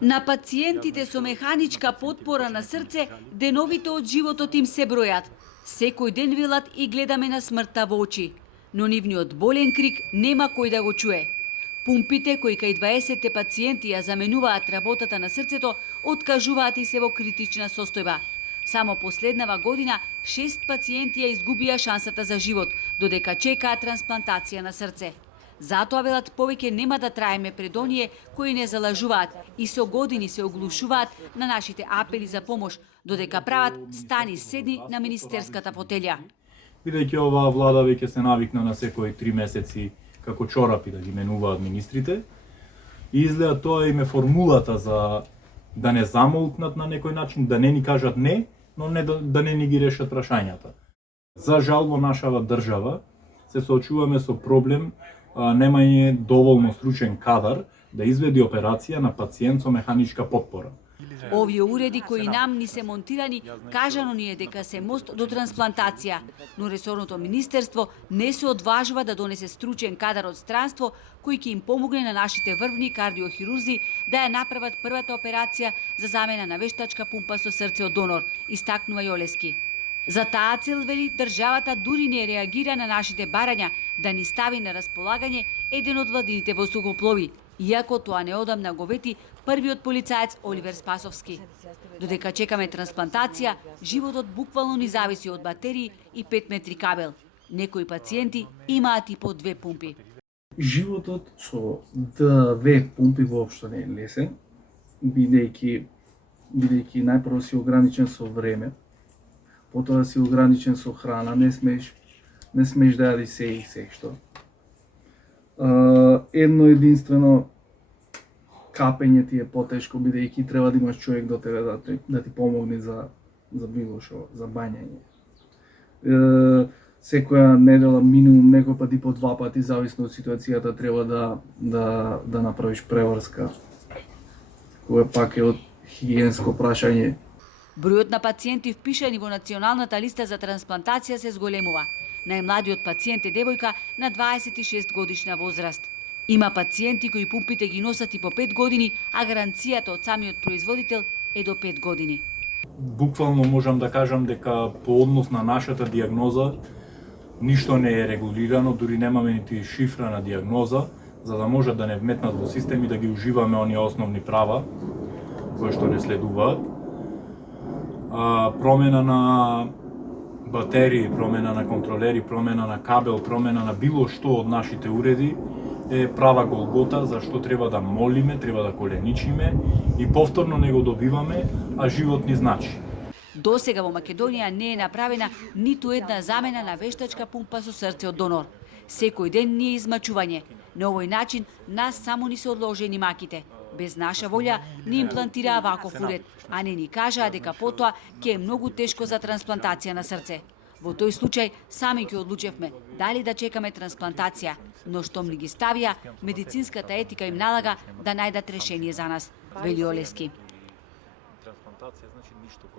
На пациентите со механичка потпора на срце, деновите од животот им се бројат. Секој ден велат и гледаме на смртта во очи, но нивниот болен крик нема кој да го чуе. Пумпите кои кај 20 пациенти ја заменуваат работата на срцето, откажуваат и се во критична состојба. Само последнава година 6 пациенти ја изгубија шансата за живот, додека чекаат трансплантација на срце. Затоа велат повеќе нема да траеме пред оние кои не залажуваат и со години се оглушуваат на нашите апели за помош, додека прават стани седни на министерската фотелја. Бидејќи оваа влада веќе се навикна на секои 3 месеци како чорапи да ги менуваат министрите, и изгледа тоа им е формулата за да не замолкнат на некој начин, да не ни кажат не, но не да не ни ги решат прашањата. За жал во нашава држава се соочуваме со проблем немање доволно стручен кадар да изведи операција на пациент со механичка потпора. Овие уреди кои нам ни се монтирани, кажано ни е дека се мост до трансплантација, но ресорното министерство не се одважува да донесе стручен кадар од странство кој ќе им помогне на нашите врвни кардиохирурзи да ја направат првата операција за замена на вештачка пумпа со срце од донор, истакнува Јолески. За таа цел, вели, државата дури не реагира на нашите барања да ни стави на располагање еден од владините воздухоплови, иако тоа неодамна го вети првиот полицаец Оливер Спасовски. Додека чекаме трансплантација, животот буквално ни зависи од батерии и 5 метри кабел. Некои пациенти имаат и по 2 пумпи. Животот со 2 пумпи воопшто не е лесен, бидејќи најпрво си ограничен со време, потоа си ограничен со храна, не смеш да јадиш се и се што. Едно единствено капење ти е потешко, бидејќи треба да имаш човек до тебе да ти помогне за било што, за бањање. Секоја недела минимум некој пат и по 2 пати, зависно од ситуацијата, треба да направиш преврска, која пак е од хигиенско прашање. Бројот на пациенти впишани во националната листа за трансплантација се зголемува. Најмладиот пациент е девојка на 26 годишна возраст. Има пациенти кои пумпите ги носат и по 5 години, а гаранцијата од самиот производител е до 5 години. Буквално можам да кажам дека по однос на нашата диагноза ништо не е регулирано, дури немаме нити шифра на диагноза, за да можат да не вметнат во систем и да ги уживаме оние основни права кои што не следуваат. Промена на батерии, промена на контролери, промена на кабел, промена на било што од нашите уреди е права голгота, за што треба да молиме, треба да коленичиме и повторно не го добиваме, а живот ни значи. До сега во Македонија не е направена ниту една замена на вештачка пумпа со срце од донор. Секој ден ни е измачување. На овој начин нас само ни се одложени маките. Без наша волја ни имплантираа ваков уред, а не ни кажаа дека потоа ќе е многу тешко за трансплантација на срце. Во тој случај сами ќе одлучевме дали да чекаме трансплантација, но штом ни ги ставија, медицинската етика им налага да најдат решение за нас, вели Олески.